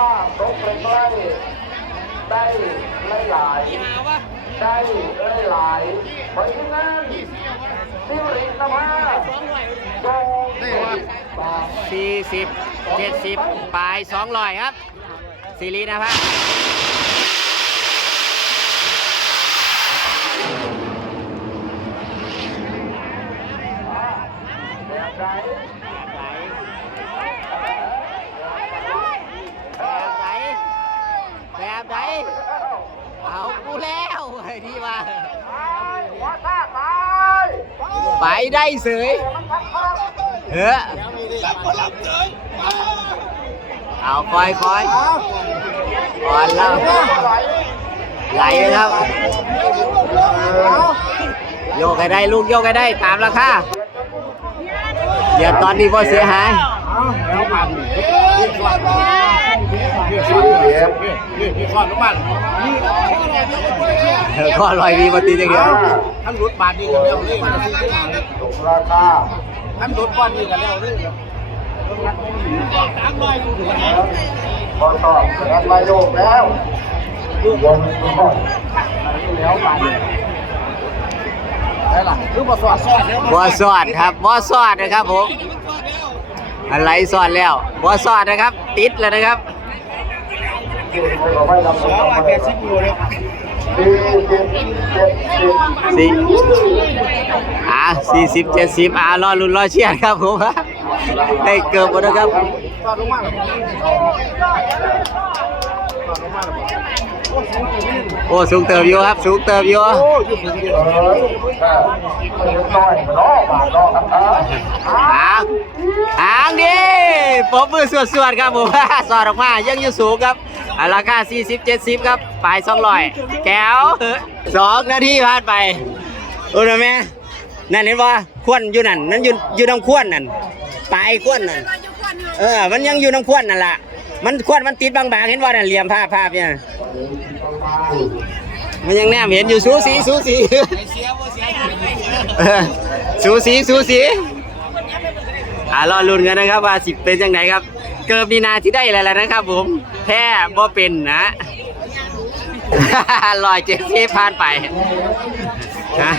ว่าตกใกล้ๆได้หลายๆได้หลายๆเพราะฉะนั้นซิรินภาจงบาสี่สิบเจ็ดสิบปลายสองร้อยครับซีรีส์นะครับแบบไหน แบบไหนแบบไหนแบบไหน เอากูแล้วไอ้ที่ว่าหัวซ่าตายไปได้เสยเฮ้อเอาคอยคอยก่อนแล้วไหลเลยครับ โยกให้ได้ลูกโยกให้ได้ตามราคาเดี๋ยวตอนนี้พอเสียหายนี่ ข้อน้ำมันเออก็ลอยวีมาตีอย่างเดียวท่านรถบาทนี่กันแล้วเลยตกราคาท่านรถก้อนนี่กันแล้วเลยพอสอบเสร็จมาโยกแล้วลูกบอลก่อนแล้วบาทนี่ได้ล่ะคือมาสอดสอดแล้วบอสอดครับบอสอดนะครับผมอะไรสอดแล้วบอสอดนะครับ ติดแล้วนะครับเราไม่ทำ สองร้อยแปดสิบกิโลเลยสี่สิบเจ็ดสิบสี่อ่าสี่สิบเจ็ดสิบอ่ารอลุ้นรอเชียร์ครับผมได้เกือบหมดนะครับสอดลงมาแล้วสอดลงมาแล้วโอ้สูงเติบอยู่ครับ สูงเติบอยู่โอ้ยอยู่ถึงเดียวเออเล็กน้ออบาทล้อครับเออหางหางดิปมมือสวดๆครับผมสอดออกมายังอยู่สูงครับ ราคา40 70ครับปลาย200แก้วสองนาทีผ่านไปโอ้ยแม่นั่นเห็นว่าควนอยู่นั่นนั่นอยู่อยู่น้ำควนนั่นปลายควนนั่นเออ มันยังอยู่น้ำควนนั่นล่ะมันควนมันติดบางๆเห็นว่านั่นเหลี่ยมภาพภาพเนี่ยมันยังแนมเห็นอยู่สูสีสูสีเออสูสีสูสี อ่ารอลุ้นกันนะครับว่าสิเป็นยังไงครับ เกิบนีนาที่ได้แล้วแหละนะครับ ผมแพ้บ่เป็นนะลอยเจ็ดสิบผ่านไปนะ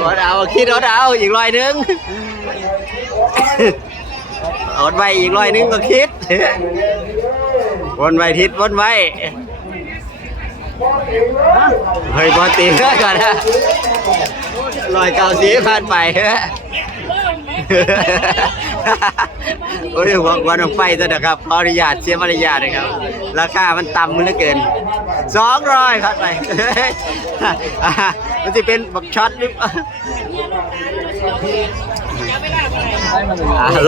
อดเอาคิดอดเอาอีกร้อยหนึงอดไว้อีกร้อยหนึงก็คิดวนไว้ทิศวนไว้เฮ้ยบอตีก่อนนะลอยเก่าสีผ่านไป โอ้ยหัวควันของไฟซะนะครับขออนุญาตเสียมารยาทนะครับ ราคามันต่ำมันเหลือเกินสองร้อยผ่านไปมันจะเป็นบักช็อตหรือเปล่า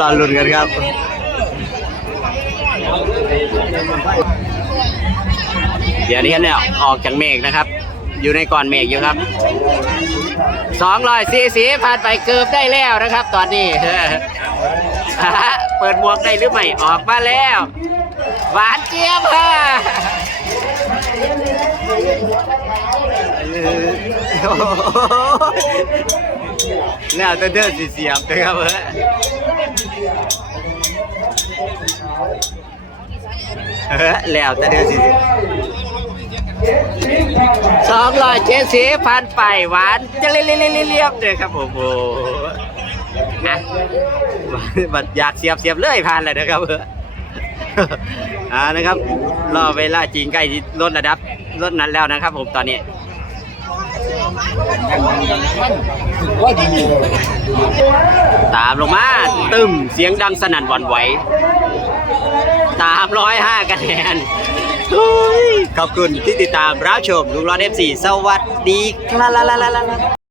รอลุ้นกันครับเดี๋ยวนี้เนี่ยออกจากเมฆนะครับ อยู่ในก่อนเมฆอยู่ครับสองร้อยสี่สิบผ่านไปเกือบได้แล้วนะครับ ตอนนี้เปิดหมวกได้หรือไม่ออกมาแล้ว หวานเจี๊ยบค่ะแล้วจะเดินสีเสียบนะครับเฮ้ยเฮ้ยแล้วจะเดินสีเสียบ สองร้อยเจ็ดสิบพันไปหวานจะเรียบเรียบเลยครับผมโอ้อะบัดอยากเสียบเสียบเลยผ่านเลยนะครับเอออ่านะครับรอเวลาจริงใกล้ลดระดับลดนั้นแล้วนะครับ ผมตอนนี้ตามลงมาตึมเสียงดังสนั่นหวั่นไหวสามร้อยห้าคะแนน ขอบคุณที่ติดตามรับชมลุงรอนเอฟซีสวัสดีครับ